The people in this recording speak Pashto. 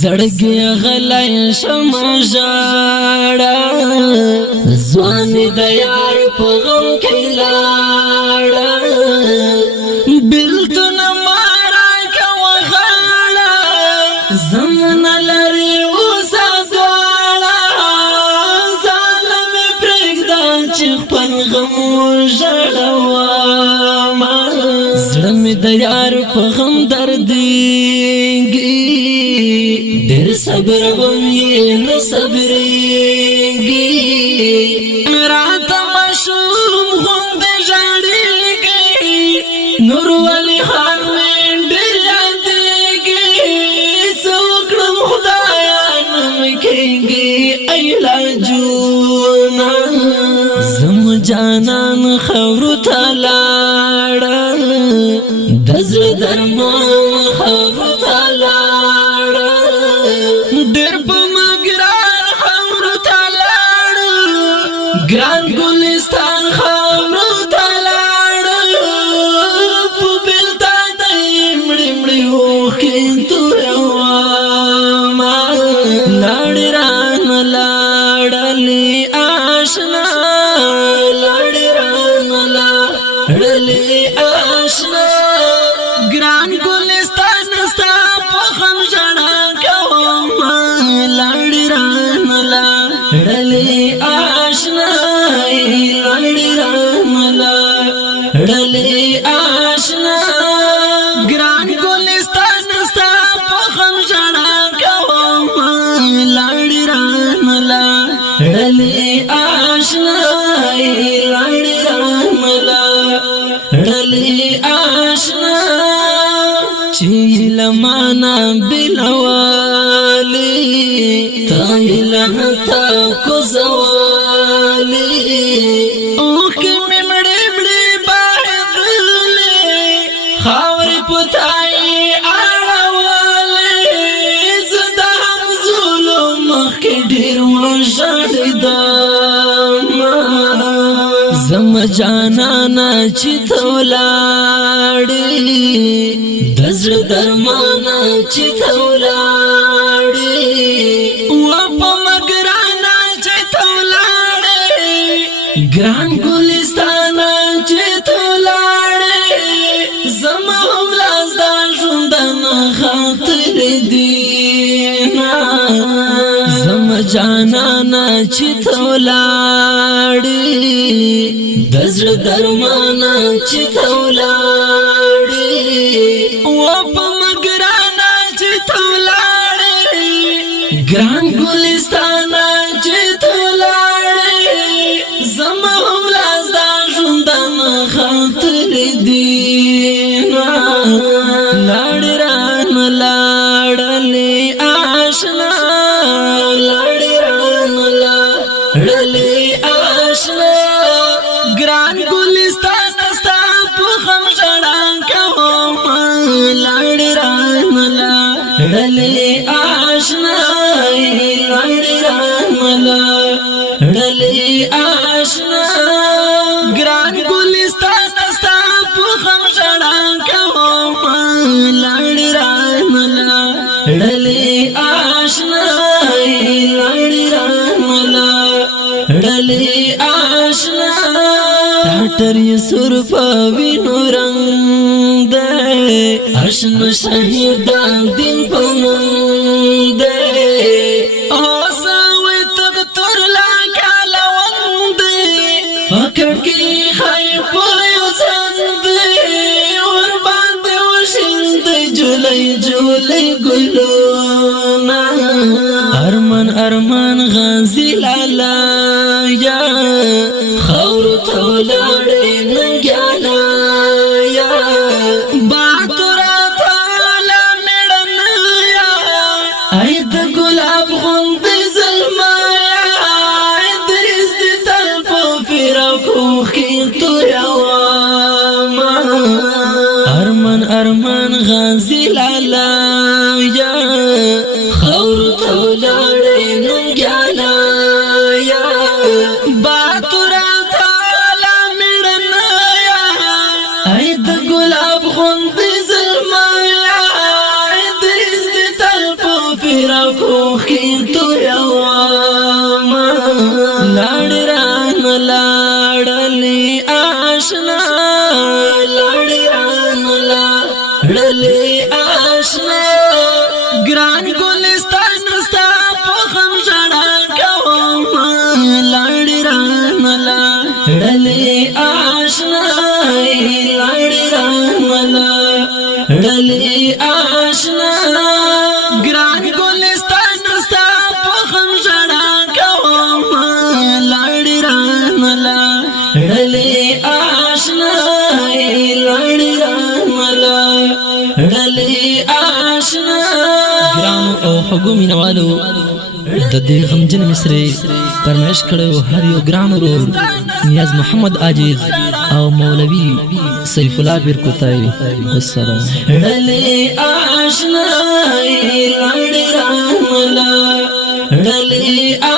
زړګي غلای شم ژړا ځوان د یار په غم کې لاړه بلتون مارا کو غاړه زمن لري اوسه دواړه ظالم پرېږده چې خپل غم وژړومه زړه مې د یار په غم دردېږي ډېر صبر غم یې نه صبرېږي راته ماشوم غوندې ژړېږي نور ولي خان مې ډېر یادېږي څه وکړم خدایه نه مې کېږي علاجونه زم جانان خاورو ته لاړه د زړه درمان خاورو ته لاړه ډېر په ما ګران خاورو ته لاړه ګران ګلستان خاورو ته لاړه په بېلتا دی مړې مړې اوښکې تویومه لاړې رانه لاړلې آشنا لاړې رانه لاړلې آشنا ګران ګلستان ستا په غم ژړا کومه لاړې رانه لاړلې آشنا لاړې رانه لاړلې آشنا ګران ګلستان ستا په غم ژړا کومه لاړې رانه لاړلې آشنا لاړې رانه لاړلې آشنا چې لمانا بلوالی تایلن تا کوزوالی اوکې مې مړې مړې بهدلې خاورې پتاي اړولې زه د همزولو مخکې ډېر وژړېدم زم جانانا چې ته ولاړې د زړه درمانه چې ته ولاړې و په مګرانه چې ته ولاړې ګران ګلستانه چې ته ولاړې زما هم لاس دا ژوندانه خاطرې دینه زم جانانا چې ته ولاړې د زړه درمانه چې ته ولاړې و په مګرانه چې ته ولاړې ګران ګلستانه چې ته ولاړې زما هم لاس دا ژوندانه خاطرې دینه لاړې رانه لاړلې آشنا لاړې رانه لاړلې آشنا ګران ګلستان ستا په غم ژړا کومه لاړې رانه لاړلې آشنا لاړې رانه لاړلې آشنا ګران ګلستان ستا په غم ژړا کومه لاړې رانه لاړلې آشنا لاړې رانه لاړلې آشنا ډاکټر یسور په وینو رنګ دی آشنا شهید دین په نوم دی اوسه وې تر لا کالوند پکړ کې خای په یو څند ور باندې وشیند جولای جولای ګلونه ارمان ارمان غازی لالا یا خور ته ولاړې ننګیالا یا باتورا تالا مړن یا ای د ګلاب غوندې زلما یا درس دې تل په فراقو کې تویومه ارمان ارمان غازی لالا یا خور ته ولاړې ننګیالا یا باتورا تالا مړن پرکو کی تو یواما لاړ ران لاړلی آشنا لاړ ران لاړلی آشنا ګران ګلستان ستا په خم ژړا کوم لاړ ران لاړلی آشنا لاړ ران لاړلی آشنا ګران ګلستان ستا په خم ژړا کوم لاړ ران لاړلی آشنا لاړ ران لاړلی آشنا ګران او حقو مینوالو د دې غمجن مصري پرمش کړو هر یو ګران ورور نیاز محمد عاجز او مولوی سیف الله بیر کوتای والسلام ډلې آشنا لاړ رام لا ډلې